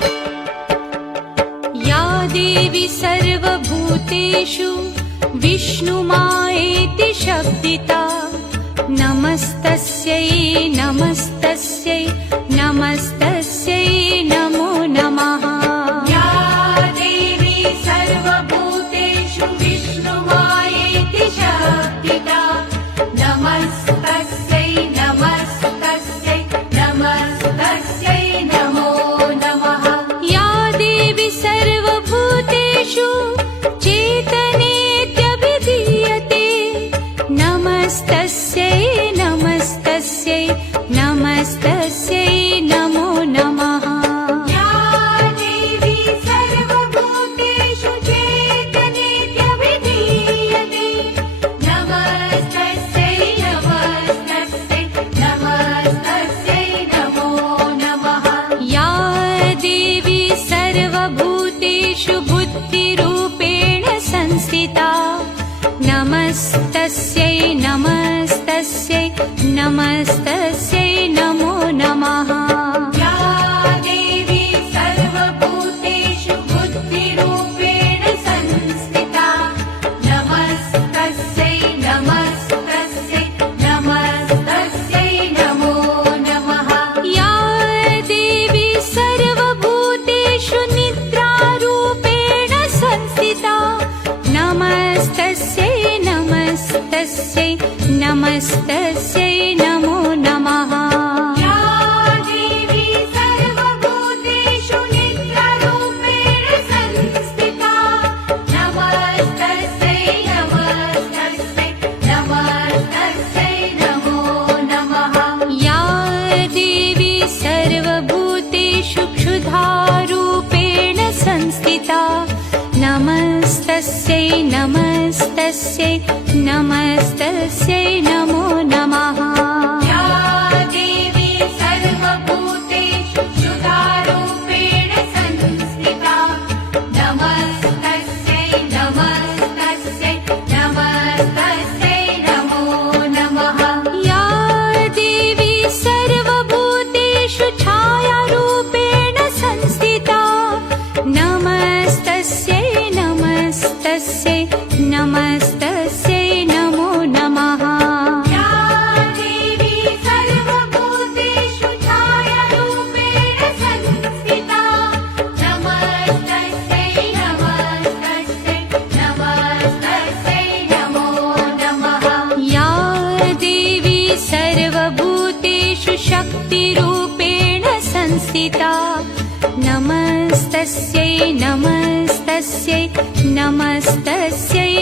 या देवी सर्वभूतेषु विष्णुमायेति शब्दिता नमस्तस्यै नमस्तस्यै नमस्तस्यै नमो नमः। या देवी सर्वभूतेषु विष्णुमायेति शब्दिता नमस्तस्यै नमस्तस्यै नमस्तस्यै नमो नमः। या देवी सर्वभूतेषु चेतनेत्यभिधीयते नमस्तस्यै नमस्तस्यै नमस्तस्यै नमो नमः। या देवी सर्वभूतेषु चेतनेत्यभिधीयते नमस्तस्यै नमस्तस्यै नमस्तस्यै नमो नमः। या देवी सर्वभूतेषु बुद्धिरूपेण संस्थिता नमस्तस्यै नमस्तस्यै नमस्तस्यै नमो नमः। या देवी सर्वभूतेषु बुद्धिरूपेण संस्थिता नमस्तस्यै नमस्तस्यै नमस्तस्यै नमो नमः। या देवी सर्वभूतेषु निद्रारूपेण संस्थिता नमस्तस्यै नमस्तस्यै नमस्तस्यै नमो नमः। या देवी सर्वभूतेषु निद्रारूपेण संस्थिता नमस्तस्यै नमस्तस्यै नमस्तस्यै नमो नमः। या देवी सर्वभूतेषु क्षुधारूपेण संस्थिता नमस्तस्यै नमस्तस्यै नमस्तस्यै नमो नमः। या देवी सर्वभूतेषु क्षुधारूपेण संस्थिता नमस्तस्यै नमस्तस्यै नमस्तस्यै नमो नमः। या देवी सर्वभूतेषु छायारूपेण संस्थिता नमस्तस्यै नमस्तस्यै नमस्तस्यै नमो नमः। या देवी सर्वभूतेषु छायारूपेण संस्थिता नमस्तस्यै नमस्तस्यै नमस्तस्यै नमो नमः। या देवी सर्वभूतेषु शक्तिरूपेण संस्थिता नमस्तस्यै नमस्तस्यै नमस्तस्यै